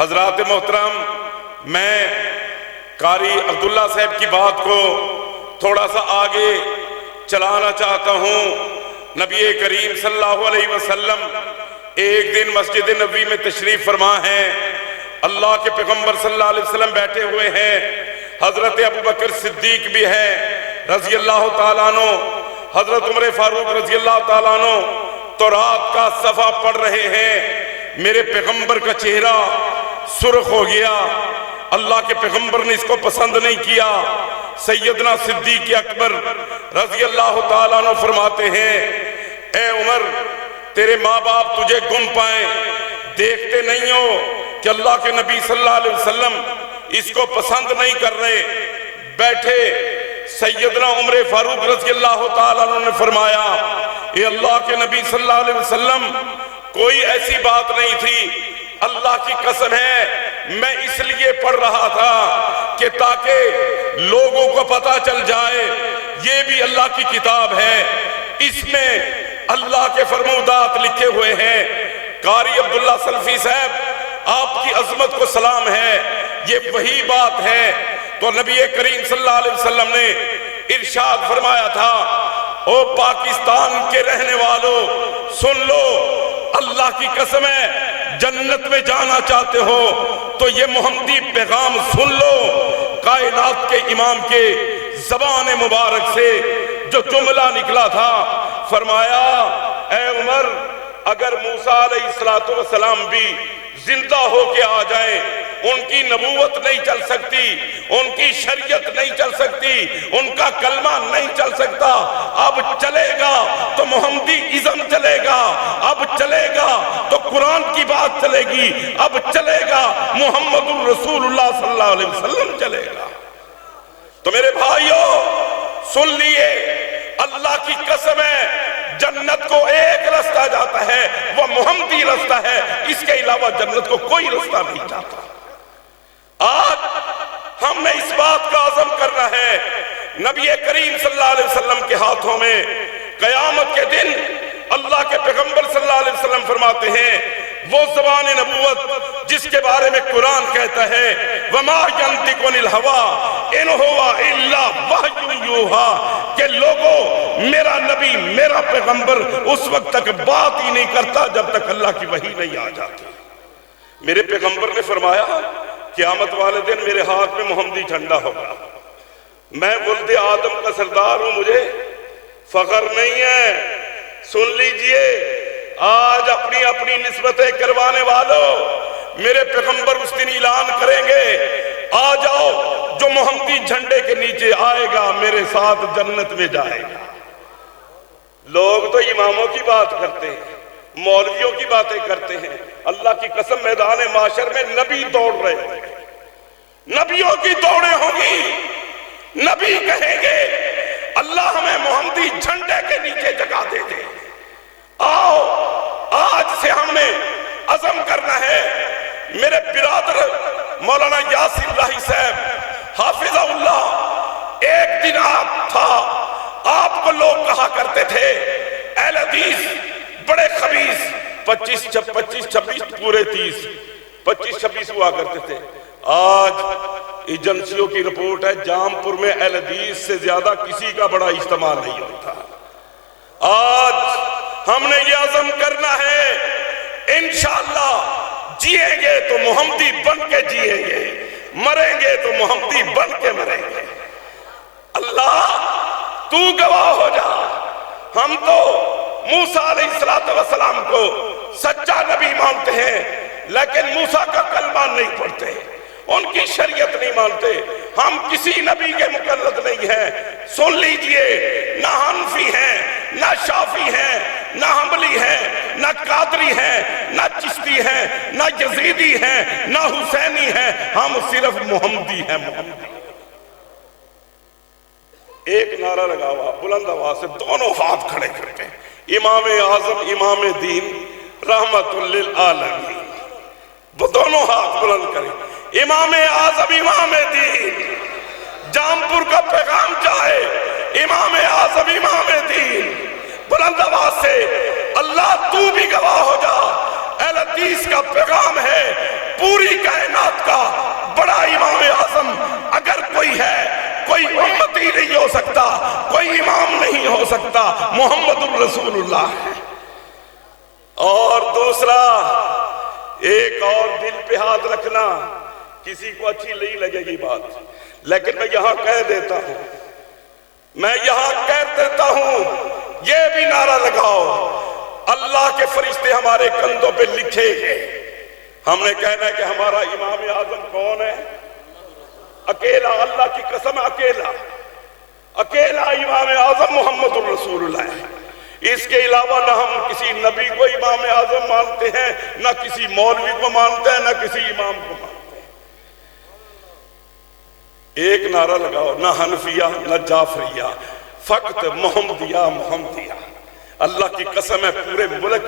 حضرات محترم، میں قاری عبداللہ صاحب کی بات کو تھوڑا سا آگے چلانا چاہتا ہوں۔ نبی کریم صلی اللہ علیہ وسلم ایک دن مسجد نبوی میں تشریف فرما ہیں، اللہ کے پیغمبر صلی اللہ علیہ وسلم بیٹھے ہوئے ہیں، حضرت ابوبکر صدیق بھی ہے رضی اللہ تعالیٰ عنہ، حضرت عمر فاروق رضی اللہ تعالیٰ عنہ تورات کا صفحہ پڑھ رہے ہیں۔ میرے پیغمبر کا چہرہ سرخ ہو گیا، اللہ کے پیغمبر نے اس کو پسند نہیں کیا۔ سیدنا صدیق اکبر رضی اللہ تعالیٰ عنہ فرماتے ہیں، اے عمر، تیرے ماں باپ تجھے گم پائیں، دیکھتے نہیں ہو کہ اللہ کے نبی صلی اللہ علیہ وسلم اس کو پسند نہیں کر رہے؟ بیٹھے سیدنا عمر فاروق رضی اللہ تعالیٰ عنہ نے فرمایا، اے اللہ کے نبی صلی اللہ علیہ وسلم، کوئی ایسی بات نہیں تھی، اللہ کی قسم ہے میں اس لیے پڑھ رہا تھا کہ تاکہ لوگوں کو پتہ چل جائے یہ بھی اللہ کی کتاب ہے، اس میں اللہ کے فرمودات لکھے ہوئے ہیں۔ قاری عبداللہ سلفی صاحب، آپ کی عظمت کو سلام ہے، یہ وہی بات ہے تو نبی کریم صلی اللہ علیہ وسلم نے ارشاد فرمایا تھا، او پاکستان کے رہنے والوں سن لو، اللہ کی قسم ہے جنت میں جانا چاہتے ہو تو یہ محمدی پیغام سن لو۔ کائنات کے امام کے زبان مبارک سے جو جملہ نکلا تھا، فرمایا، اے عمر، اگر موسیٰ علیہ السلام بھی زندہ ہو کے آ جائیں، ان کی نبوت نہیں چل سکتی، ان کی شریعت نہیں چل سکتی، ان کا کلمہ نہیں چل سکتا۔ اب چلے گا تو محمدی ازم چلے گا، اب چلے گا تو قرآن کی بات چلے گی، اب چلے گا محمد الرسول اللہ صلی اللہ علیہ وسلم چلے گا۔ تو میرے بھائیوں سن لیے، اللہ کی قسم ہے جنت کو ایک رستہ جاتا ہے، وہ محمدی رستہ ہے، اس کے علاوہ جنت کو کوئی رستہ نہیں جاتا۔ آج ہم نے اس بات کا عزم کرنا ہے، نبی کریم صلی اللہ علیہ وسلم کے ہاتھوں میں قیامت کے دن اللہ کے پیغمبر صلی اللہ علیہ وسلم فرماتے ہیں، وہ زبان نبوت جس کے بارے میں قرآن کہتا ہے، وَمَا يَنْطِقُ عَنِ الْهَوَىٰ إِنْ هُوَ إِلَّا وَحْيٌ يُوحَىٰ، کہ لوگوں میرا نبی میرا پیغمبر اس وقت تک بات ہی نہیں کرتا جب تک اللہ کی وحی نہیں آ جاتی۔ میرے پیغمبر نے فرمایا، قیامت والے دن میرے ہاتھ میں محمدی جھنڈا ہوگا، میں ولد آدم کا سردار ہوں، مجھے فخر نہیں ہے۔ سن لیجئے، آج اپنی اپنی نسبتیں کروانے والوں، میرے پیغمبر اس دن اعلان کریں گے، آ جاؤ، جو محمدی جھنڈے کے نیچے آئے گا میرے ساتھ جنت میں جائے گا۔ لوگ تو اماموں کی بات کرتے ہیں، مولویوں کی باتیں کرتے ہیں، اللہ کی قسم میدان معاشر میں نبی دوڑ رہے ہوں گے، نبیوں کی دوڑیں ہوں گی، نبی کہیں گے اللہ ہمیں محمدی جھنڈے کے نیچے جگہ دے دے۔ آؤ، آج سے ہم نے عزم کرنا ہے۔ میرے برادر مولانا یاسر راہی صاحب حافظ اللہ، ایک دن آپ تھا، آپ کو لوگ کہا کرتے تھے اہل حدیث بڑے خبیث، 25 26 پورے 30 25 26 ہوا کرتے تھے۔ آج ایجنسیوں کی رپورٹ ہے جام پور میں اہل حدیث سے زیادہ کسی کا بڑا اجتماع نہیں ہوتا۔ آج ہم نے یہ عزم کرنا ہے، انشاءاللہ جیئیں گے تو محمدی بن کے جیئیں گے، مریں گے تو محمدی بن کے مریں گے۔ اللہ تو گواہ ہو جا، ہم تو موسیٰ علیہ السلام کو سچا نبی مانتے ہیں، لیکن موسیٰ کا کلمہ نہیں پڑھتے، ان کی شریعت نہیں مانتے، ہم کسی نبی کے مقلد نہیں ہیں۔ سن لیجئے، نہ حنفی ہیں، نہ شافی ہیں، نہ حنبلی ہیں، نہ قادری ہیں، نہ چشتی ہیں، نہ یزیدی ہیں، نہ حسینی ہیں، ہم صرف محمدی ہیں، محمدی۔ ایک نعرہ لگا ہوا بلند آواز سے، دونوں ہاتھ کھڑے کر کے، امام اعظم امام دین رحمت للعالمین، وہ دونوں ہاتھ بلند کریں، امام اعظم امام دین، جامپور کا پیغام چاہے، امام اعظم امام دین، بلند آواز سے اللہ تو بھی گواہ ہو جا، اہل حدیث کا پیغام ہے پوری کائنات کا بڑا امام اعظم اگر کوئی ہے، کوئی امتی نہیں ہو سکتا، کوئی امام نہیں ہو سکتا، محمد الرسول اللہ ہے۔ اور دوسرا، ایک اور دل پہ ہاتھ رکھنا، کسی کو اچھی نہیں لگے گی بات، لیکن میں یہاں کہہ دیتا ہوں، یہ بھی نعرہ لگاؤ، اللہ کے فرشتے ہمارے کندھوں پہ لکھے گئے، ہم نے کہنا ہے کہ ہمارا امام اعظم کون ہے؟ اکیلا، اللہ کی قسم اکیلا امام اعظم محمد الرسول اللہ ہے۔ اس کے علاوہ نہ ہم کسی نبی کو امام اعظم مانتے ہیں، نہ کسی مولوی کو مانتے ہیں، نہ کسی امام کو مانتے ہیں۔ ایک نعرہ لگاؤ، نہ حنفیہ نہ جعفریہ، فقط محمدیہ۔ اللہ کی قسم ہے پورے ملک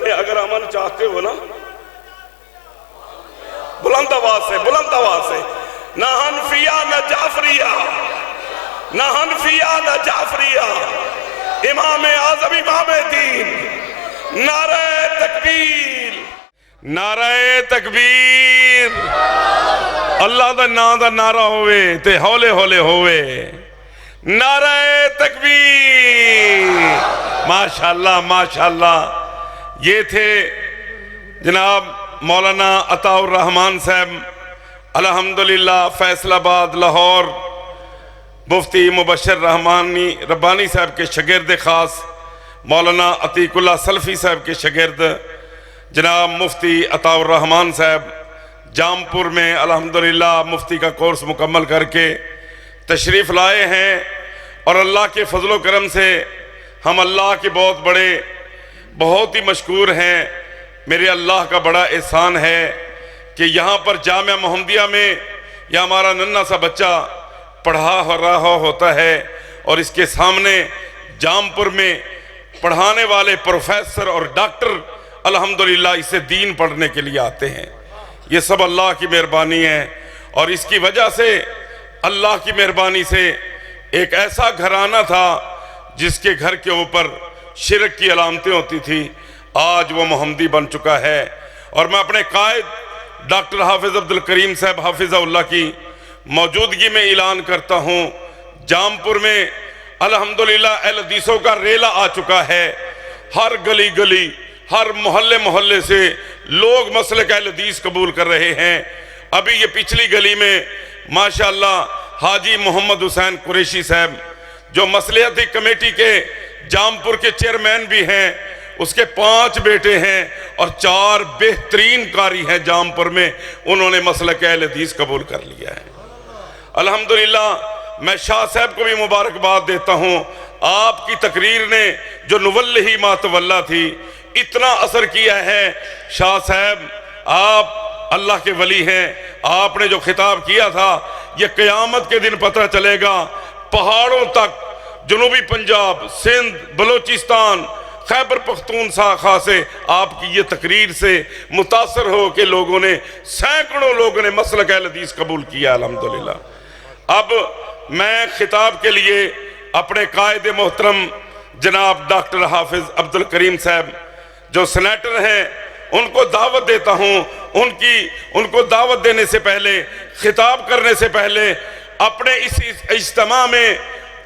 میں اگر امن چاہتے ہو نا، بلند آواز سے، نہ حنفیہ نہ جعفریہ، امام اعظم امام دین، نعرہ تکبیر، اللہ دا نام دا نعرہ ہوئے تے ہولے ہوئے، نعرہ تکبیر۔ ماشاءاللہ یہ تھے جناب مولانا عطاء الرحمن صاحب، الحمدللہ فیصل آباد لاہور، مفتی مبشر ربانی صاحب کے شاگرد خاص، مولانا عتیق اللہ سلفی صاحب کے شاگرد جناب مفتی عطاء الرحمن صاحب، جامپور میں الحمدللہ مفتی کا کورس مکمل کر کے تشریف لائے ہیں، اور اللہ کے فضل و کرم سے ہم اللہ کے بہت ہی مشکور ہیں۔ میرے اللہ کا بڑا احسان ہے کہ یہاں پر جامعہ محمدیہ میں یہ ہمارا ننھا سا بچہ پڑھا رہا ہوتا ہے، اور اس کے سامنے جامپور میں پڑھانے والے پروفیسر اور ڈاکٹر الحمدللہ اسے دین پڑھنے کے لیے آتے ہیں۔ یہ سب اللہ کی مہربانی ہے، اور اس کی وجہ سے اللہ کی مہربانی سے ایک ایسا گھرانہ تھا جس کے گھر کے اوپر شرک کی علامتیں ہوتی تھی، آج وہ محمدی بن چکا ہے۔ اور میں اپنے قائد ڈاکٹر حافظ عبدالکریم صاحب حافظہ اللہ کی موجودگی میں اعلان کرتا ہوں، جامپور میں الحمدللہ اہل حدیثوں کا ریلا آ چکا ہے، ہر گلی ہر محلے سے لوگ مسلک اہل حدیث قبول کر رہے ہیں۔ ابھی یہ پچھلی گلی میں ماشاءاللہ حاجی محمد حسین قریشی صاحب جو مصلحتی کمیٹی کے جامپور کے چیئرمین بھی ہیں، اس کے 5 بیٹے ہیں اور 4 بہترین قاری ہیں جامپور میں، انہوں نے مسلک اہل حدیث قبول کر لیا ہے الحمدللہ۔ میں شاہ صاحب کو بھی مبارکباد دیتا ہوں، آپ کی تقریر نے جو نولہ ما تولا تھی اتنا اثر کیا ہے۔ شاہ صاحب آپ اللہ کے ولی ہیں، آپ نے جو خطاب کیا تھا یہ قیامت کے دن پتہ چلے گا، پہاڑوں تک، جنوبی پنجاب، سندھ، بلوچستان، خیبر پختونخوا سے آپ کی یہ تقریر سے متاثر ہو کے سینکڑوں لوگوں نے مسلک اہل حدیث قبول کیا الحمدللہ۔ اب میں خطاب کے لیے اپنے قائد محترم جناب ڈاکٹر حافظ عبدالکریم صاحب جو سینیٹر ہیں ان کو دعوت دیتا ہوں۔ ان کو دعوت دینے سے پہلے، خطاب کرنے سے پہلے اپنے اس اجتماع میں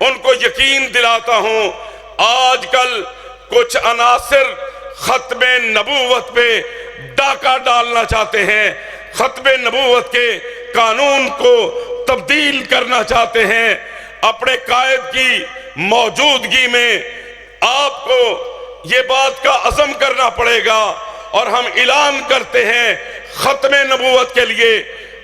ان کو یقین دلاتا ہوں، آج کل کچھ عناصر ختم نبوت پہ ڈاکہ ڈالنا چاہتے ہیں، ختم نبوت کے قانون کو تبدیل کرنا چاہتے ہیں۔ اپنے قائد کی موجودگی میں آپ کو یہ بات کا عزم کرنا پڑے گا، اور ہم اعلان کرتے ہیں ختم نبوت کے لیے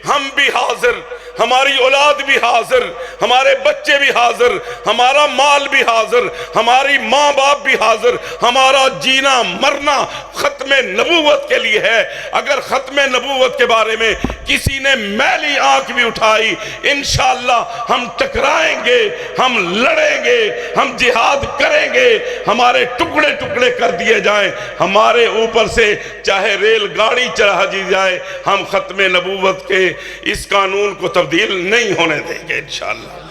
ہم بھی حاضر، ہماری اولاد بھی حاضر، ہمارے بچے بھی حاضر، ہمارا مال بھی حاضر، ہماری ماں باپ بھی حاضر، ہمارا جینا مرنا ختم نبوت کے لیے ہے۔ اگر ختم نبوت کے بارے میں کسی نے میلی آنکھ بھی اٹھائی، انشاءاللہ ہم ٹکرائیں گے، ہم لڑیں گے، ہم جہاد کریں گے، ہمارے ٹکڑے ٹکڑے کر دیے جائیں، ہمارے اوپر سے چاہے ریل گاڑی چڑھا دی جائے، ہم ختم نبوت کے اس قانون کو تبدیل نہیں ہونے دیں گے انشاءاللہ۔